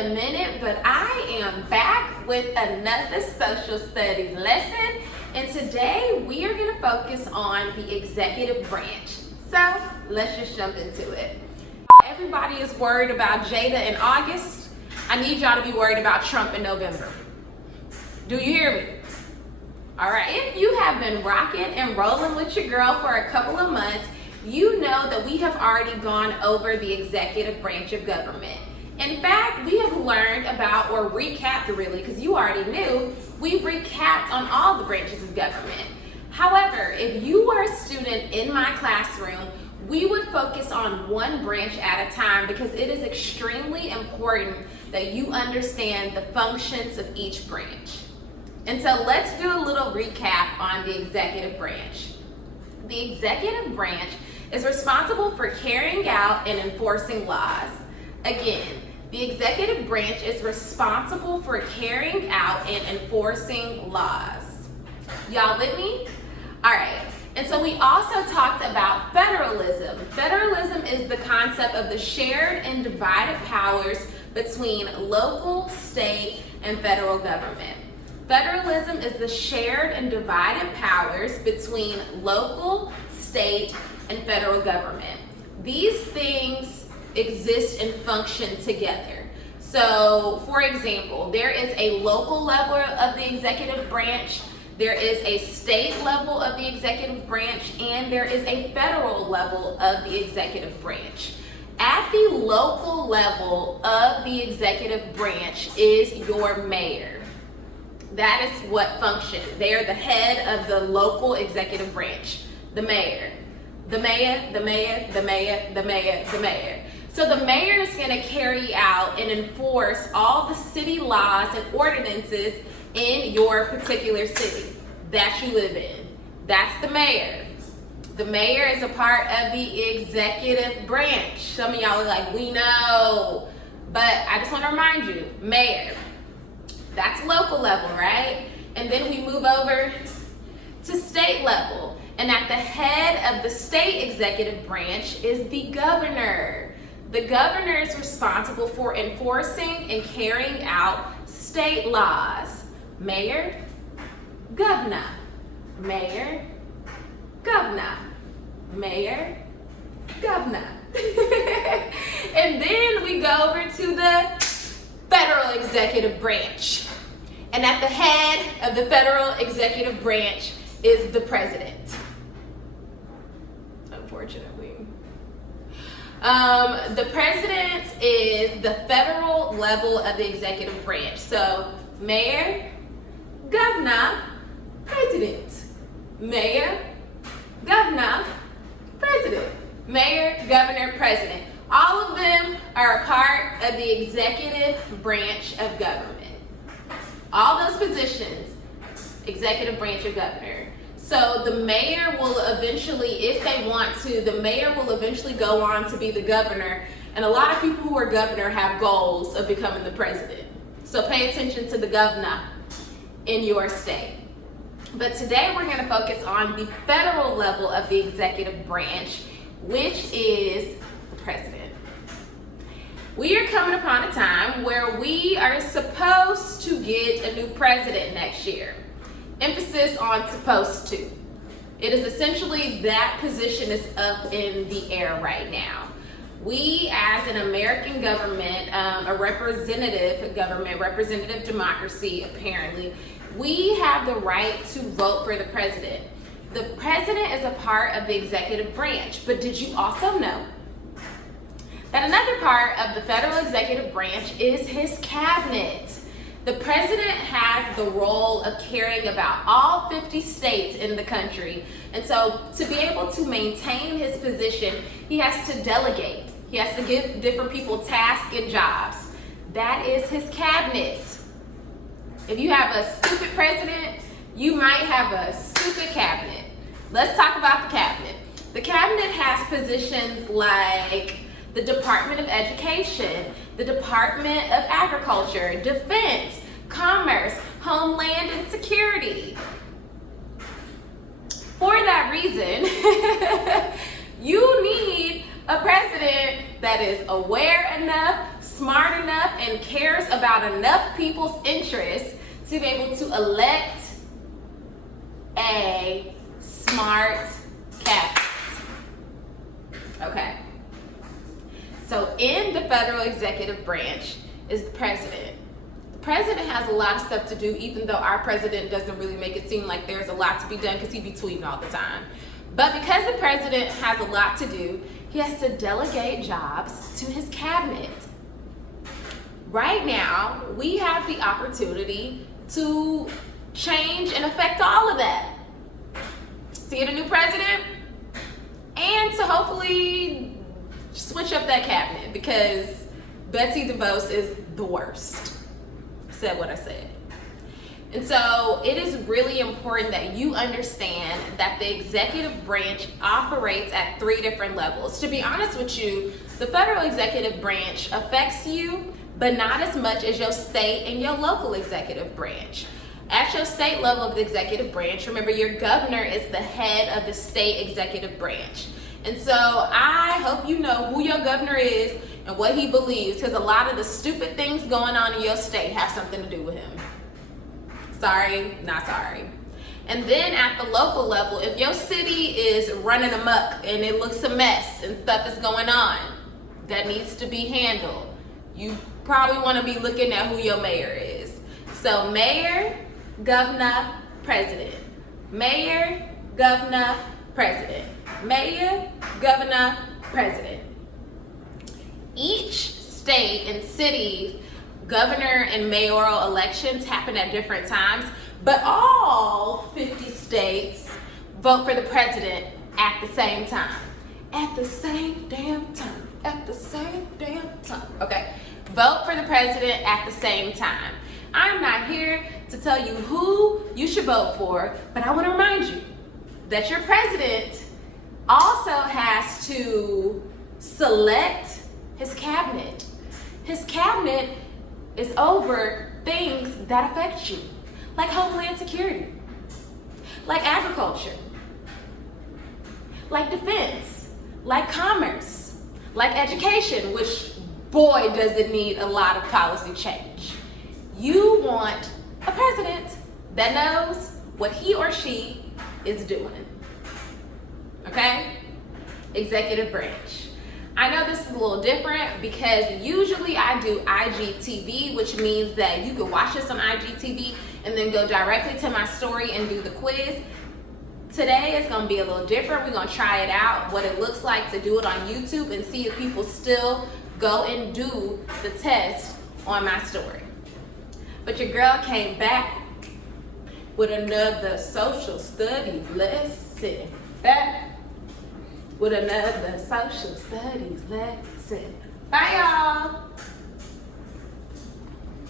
a minute, but I am back with another social studies lesson, and today we are going to focus on the executive branch. So let's just jump into it. Everybody is worried about Jada in August. I need y'all to be worried about Trump in November. Do you hear me? All right, if you have been rocking and rolling with your girl for a couple of months, you know that we have already gone over the executive branch of government. In fact, we have learned about, or recapped really, because you already knew, we've recapped on all the branches of government. However, if you were a student in my classroom, we would focus on one branch at a time because it is extremely important that you understand the functions of each branch. And so let's do a little recap on the executive branch. The executive branch is responsible for carrying out and enforcing laws. Again, the executive branch is responsible for carrying out and enforcing laws. Y'all with me? All right. And so we also talked about federalism. Federalism is the concept of the shared and divided powers between local, state, and federal government. Federalism is the shared and divided powers between local, state, and federal government. These things exist and function together. So, for example, there is a local level of the executive branch, there is a state level of the executive branch, and there is a federal level of the executive branch. At the local level of the executive branch is your mayor. That is what function. They are the head of the local executive branch, the mayor. The mayor, the mayor, the mayor, the mayor, the mayor. So the mayor is going to carry out and enforce all the city laws and ordinances in your particular city that you live in. That's the mayor. The mayor is a part of the executive branch. Some of y'all are like, we know. But I just want to remind you, mayor. That's local level, right? And then we move over to state level. And at the head of the state executive branch is the governor. The governor is responsible for enforcing and carrying out state laws. Mayor, governor. Mayor, governor. Mayor, governor. And then we go over to the federal executive branch. And at the head of the federal executive branch is the president. Unfortunately. The president is the federal level of the executive branch. So, mayor, governor, president. Mayor, governor, president. Mayor, governor, president. All of them are a part of the executive branch of government. All those positions, executive branch of governor. So the mayor will eventually, if they want to, the mayor will eventually go on to be the governor. And a lot of people who are governor have goals of becoming the president. So pay attention to the governor in your state. But today we're going to focus on the federal level of the executive branch, which is the president. We are coming upon a time where we are supposed to get a new president next year. Emphasis on supposed to. It is essentially that position is up in the air right now. We, as an American government, a representative government, representative democracy, apparently, we have the right to vote for the president. The president is a part of the executive branch, but did you also know that another part of the federal executive branch is his cabinet? The president has the role of caring about all 50 states in the country. And so to be able to maintain his position, he has to delegate. He has to give different people tasks and jobs. That is his cabinet. If you have a stupid president, you might have a stupid cabinet. Let's talk about the cabinet. The cabinet has positions like the Department of Education, the Department of Agriculture, Defense, Commerce, Homeland and Security. For that reason, you need a president that is aware enough, smart enough and cares about enough people's interests to be able to elect a smart cabinet. Okay. So in the federal executive branch is the president. The president has a lot of stuff to do, even though our president doesn't really make it seem like there's a lot to be done because he be tweeting all the time. But because the president has a lot to do, he has to delegate jobs to his cabinet. Right now, we have the opportunity to change and affect all of that. To get a new president and to hopefully switch up that cabinet, because Betsy DeVos is the worst. Said what I said. And so it is really important that you understand that the executive branch operates at 3 different levels. To be honest with you, the federal executive branch affects you, but not as much as your state and your local executive branch. At your state level of the executive branch, remember your governor is the head of the state executive branch. And so I hope you know who your governor is and what he believes, because a lot of the stupid things going on in your state have something to do with him. Sorry, not sorry. And then at the local level, if your city is running amok and it looks a mess and stuff is going on that needs to be handled, you probably want to be looking at who your mayor is. So mayor, governor, president. Mayor, governor, president. Mayor, governor, president. Each state and city's governor and mayoral elections happen at different times, but all 50 states vote for the president at the same time. At the same damn time. At the same damn time. Okay. Vote for the president at the same time. I'm not here to tell you who you should vote for, but I want to remind you that your president also has to select his cabinet. His cabinet is over things that affect you, like homeland security, like agriculture, like defense, like commerce, like education, which boy does it need a lot of policy change. You want a president that knows what he or she is doing. Okay? Executive branch. I know this is a little different because usually I do IGTV, which means that you can watch this on IGTV and then go directly to my story and do the quiz. Today is going to be a little different. We're going to try it out, what it looks like to do it on YouTube, and see if people still go and do the test on my story. But your girl came back with another social studies lesson. Back with another social studies lesson. Bye, y'all.